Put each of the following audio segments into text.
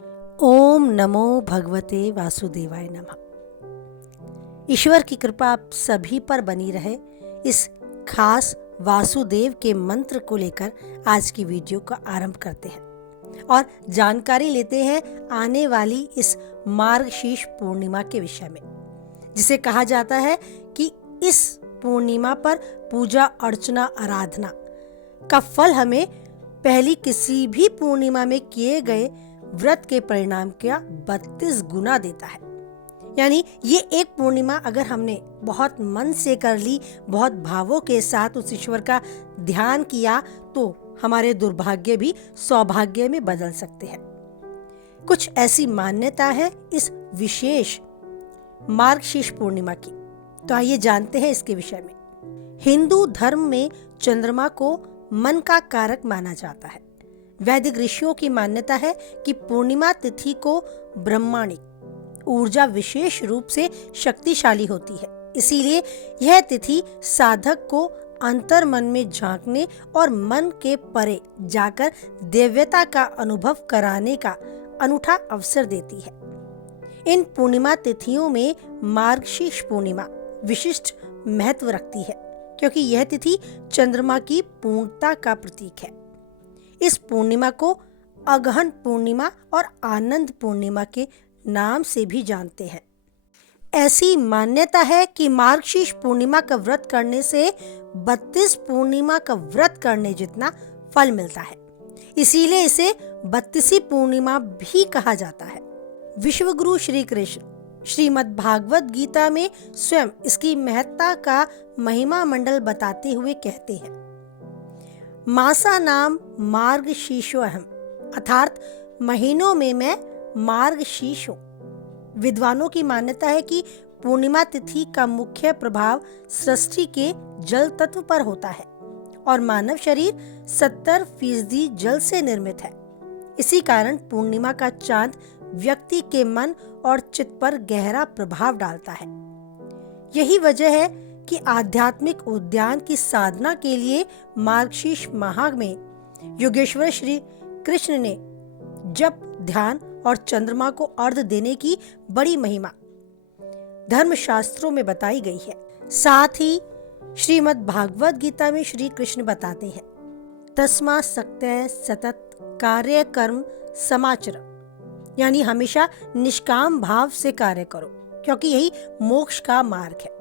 ओम नमो भगवते वासुदेवाय नमः। ईश्वर की कृपा आप सभी पर बनी रहे। इस खास वासुदेव के मंत्र को लेकर आज की वीडियो का आरंभ करते हैं और जानकारी लेते हैं आने वाली इस मार्गशीर्ष पूर्णिमा के विषय में, जिसे कहा जाता है कि इस पूर्णिमा पर पूजा अर्चना आराधना का फल हमें पहली किसी भी पूर्णिमा में किए गए व्रत के परिणाम का 32 गुना देता है। यानी ये एक पूर्णिमा अगर हमने बहुत मन से कर ली, बहुत भावों के साथ उस ईश्वर का ध्यान किया, तो हमारे दुर्भाग्य भी सौभाग्य में बदल सकते हैं। कुछ ऐसी मान्यता है इस विशेष मार्गशीर्ष पूर्णिमा की, तो आइए जानते हैं इसके विषय में। हिंदू धर्म में चंद्रमा को मन का कारक माना जाता है। वैदिक ऋषियों की मान्यता है कि पूर्णिमा तिथि को ब्रह्मांडिक ऊर्जा विशेष रूप से शक्तिशाली होती है। इसीलिए यह तिथि साधक को अंतर मन में झांकने और मन के परे जाकर दिव्यता का अनुभव कराने का अनूठा अवसर देती है। इन पूर्णिमा तिथियों में मार्गशीर्ष पूर्णिमा विशिष्ट महत्व रखती है, क्योंकि यह तिथि चंद्रमा की पूर्णता का प्रतीक है। इस पूर्णिमा को अगहन पूर्णिमा और आनंद पूर्णिमा के नाम से भी जानते हैं। ऐसी मान्यता है कि मार्गशीर्ष पूर्णिमा का व्रत करने से 32 पूर्णिमा का व्रत करने जितना फल मिलता है। इसीलिए इसे 32वीं पूर्णिमा भी कहा जाता है। विश्वगुरु श्री कृष्ण श्रीमद् भागवत गीता में स्वयं इसकी महत्ता का महिमा मंडल बताते हुए कहते हैं, मासा नाम मार्गशीर्षोऽहम्, अर्थात महीनों में मैं मार्गशीर्ष हूँ। विद्वानों की मान्यता है कि पूर्णिमा तिथि का मुख्य प्रभाव सृष्टि के जल तत्व पर होता है और मानव शरीर 70% जल से निर्मित है। इसी कारण पूर्णिमा का चांद व्यक्ति के मन और चित्त पर गहरा प्रभाव डालता है। यही वजह है कि आध्यात्मिक उद्यान की साधना के लिए मार्गशीर्ष माह में योगेश्वर श्री कृष्ण ने जप, ध्यान और चंद्रमा को अर्घ्य देने की बड़ी महिमा धर्मशास्त्रों में बताई गई है। साथ ही श्रीमद् भागवत गीता में श्री कृष्ण बताते हैं, तस्मा सक्तः सतत कार्य कर्म समाचर, यानी हमेशा निष्काम भाव से कार्य करो, क्योंकि यही मोक्ष का मार्ग है।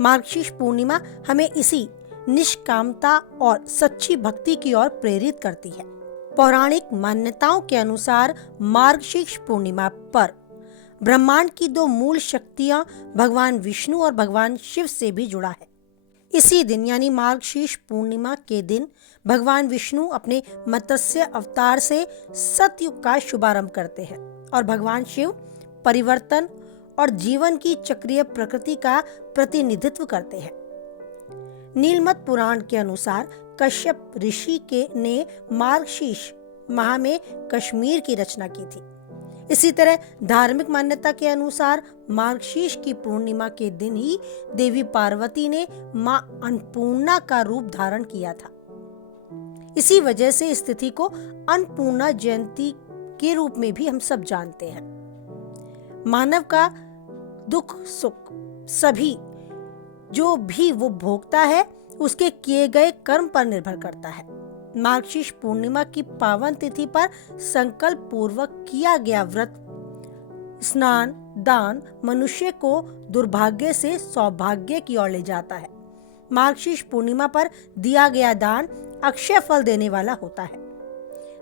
मार्गशीर्ष पूर्णिमा हमें इसी निष्कामता और सच्ची भक्ति की ओर प्रेरित करती है। पौराणिक मान्यताओं के अनुसार मार्गशीर्ष पूर्णिमा पर ब्रह्मांड की दो मूल शक्तियां भगवान विष्णु और भगवान शिव से भी जुड़ा है। इसी दिन यानी मार्गशीर्ष पूर्णिमा के दिन भगवान विष्णु अपने मत्स्य अवतार से सतयुग का शुभारंभ करते हैं और भगवान शिव परिवर्तन और जीवन की चक्रीय प्रकृति का प्रतिनिधित्व करते हैं। नीलमत पुराण के अनुसार कश्यप ऋषि के ने मार्गशीर्ष माह में कश्मीर की रचना की थी। इसी तरह धार्मिक मान्यता के अनुसार मार्गशीर्ष की पूर्णिमा के दिन ही देवी पार्वती ने मां अन्नपूर्णा का रूप धारण किया था। इसी वजह से इस तिथि को अन्नपूर्णा जयंती के रूप में भी हम सब जानते हैं। मानव का दुख सुख सभी जो भी वो भोगता है उसके किए गए कर्म पर निर्भर करता है। मार्गशीर्ष पूर्णिमा की पावन तिथि पर संकल्प पूर्वक किया गया व्रत, स्नान, दान मनुष्य को दुर्भाग्य से सौभाग्य की ओर ले जाता है। मार्गशीर्ष पूर्णिमा पर दिया गया दान अक्षय फल देने वाला होता है।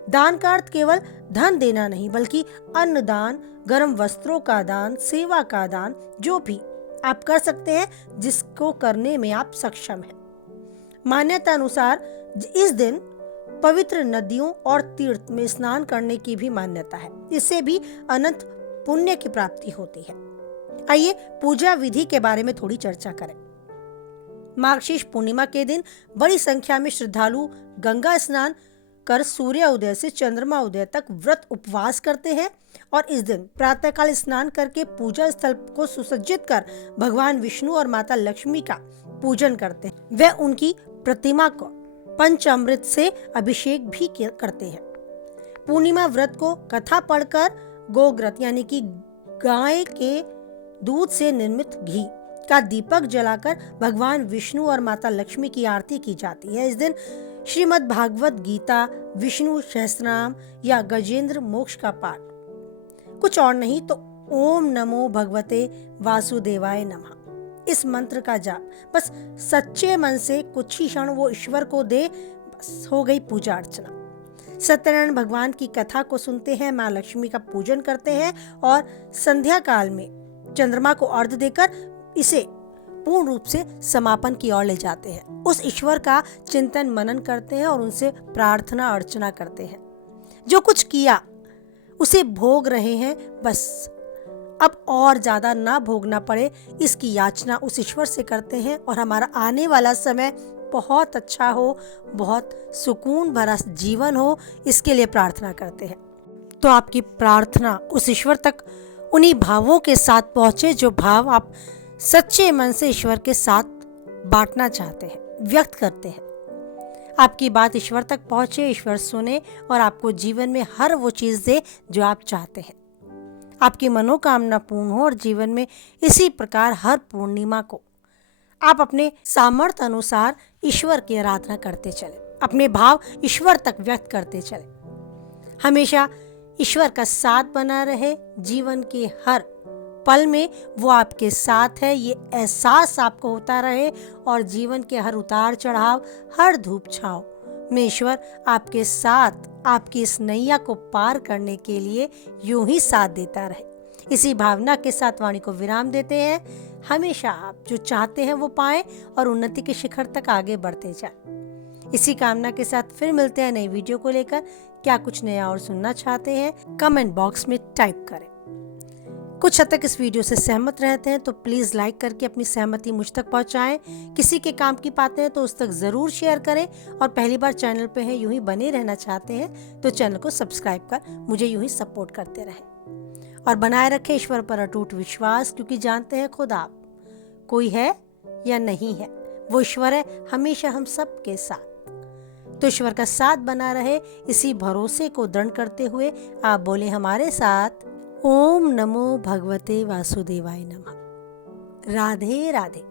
दान का अर्थ केवल धन देना नहीं, बल्कि अन्न दान, गर्म वस्त्रों का दान, सेवा का दान, जो भी आप कर सकते हैं जिसको करने में आप सक्षम हैं। मान्यता अनुसार इस दिन पवित्र नदियों और तीर्थ में स्नान करने की भी मान्यता है। इससे भी अनंत पुण्य की प्राप्ति होती है। आइए पूजा विधि के बारे में थोड़ी चर्चा करें। मार्गशीर्ष पूर्णिमा के दिन बड़ी संख्या में श्रद्धालु गंगा स्नान कर सूर्य उदय से चंद्रमा उदय तक व्रत उपवास करते हैं और इस दिन प्रातःकाल स्नान करके पूजा स्थल को सुसज्जित कर भगवान विष्णु और माता लक्ष्मी का पूजन करते हैं। वे उनकी प्रतिमा को पंचामृत से अभिषेक भी करते हैं। पूर्णिमा व्रत को कथा पढ़कर गोग्रत यानी कि गाय के दूध से निर्मित घी का दीपक जलाकर भगवान विष्णु और माता लक्ष्मी की आरती की जाती है। इस दिन श्रीमद् भागवत गीता, विष्णु सहस्त्रनाम या गजेंद्र मोक्ष का पाठ, कुछ और नहीं तो ओम नमो भगवते वासुदेवाय नमः, इस मंत्र का जाप बस सच्चे मन से कुछ ही क्षण वो ईश्वर को दे, बस हो गई पूजा अर्चना। सत्यनारायण भगवान की कथा को सुनते हैं, माँ लक्ष्मी का पूजन करते हैं और संध्या काल में चंद्रमा को अर्घ्य देकर इसे पूर्ण रूप से समापन की ओर ले जाते हैं। उस ईश्वर का चिंतन मनन करते हैं और उनसे प्रार्थना अर्चना करते हैं। जो कुछ किया उसे भोग रहे हैं, बस अब और ज्यादा ना भोगना पड़े, इसकी याचना उस ईश्वर से करते हैं और हमारा आने वाला समय बहुत अच्छा हो, बहुत सुकून भरा जीवन हो, इसके लिए प्रार्थना करते हैं। तो आपकी प्रार्थना उस ईश्वर तक उन्हीं भावों के साथ पहुंचे जो भाव आप सच्चे मन से ईश्वर के साथ बांटना चाहते हैं, व्यक्त करते हैं। आपकी बात ईश्वर तक पहुंचे, ईश्वर सुने और आपको जीवन में हर वो चीज दे जो आप चाहते हैं। आपकी मनोकामना पूर्ण हो और जीवन में इसी प्रकार हर पूर्णिमा को आप अपने सामर्थ्य अनुसार ईश्वर की आराधना करते चले, अपने भाव ईश्वर तक व्यक्त करते चले। हमेशा ईश्वर का साथ बना रहे, जीवन के हर पल में वो आपके साथ है, ये एहसास आपको होता रहे और जीवन के हर उतार चढ़ाव, हर धूप छांव में ईश्वर आपके साथ आपकी इस नैया को पार करने के लिए यूं ही साथ देता रहे। इसी भावना के साथ वाणी को विराम देते हैं। हमेशा आप जो चाहते हैं वो पाएं और उन्नति के शिखर तक आगे बढ़ते जाएं। इसी कामना के साथ फिर मिलते हैं नई वीडियो को लेकर। क्या कुछ नया और सुनना चाहते हैं कमेंट बॉक्स में टाइप करें। कुछ हद तक इस वीडियो से सहमत रहते हैं तो प्लीज लाइक करके अपनी सहमति मुझ तक पहुंचाएं। किसी के काम की पाते हैं तो उस तक जरूर शेयर करें और पहली बार चैनल पे हैं, यूं ही बने रहना चाहते हैं तो चैनल को सब्सक्राइब कर मुझे यूं ही सपोर्ट करते रहें और बनाए रखें ईश्वर पर अटूट विश्वास, क्योंकि जानते हैं खुद आप कोई है या नहीं है, वो ईश्वर है हमेशा हम सब के साथ। तो ईश्वर का साथ बना रहे, इसी भरोसे को दृढ़ करते हुए आप बोले हमारे साथ ओम नमो भगवते वासुदेवाय नमः। राधे राधे।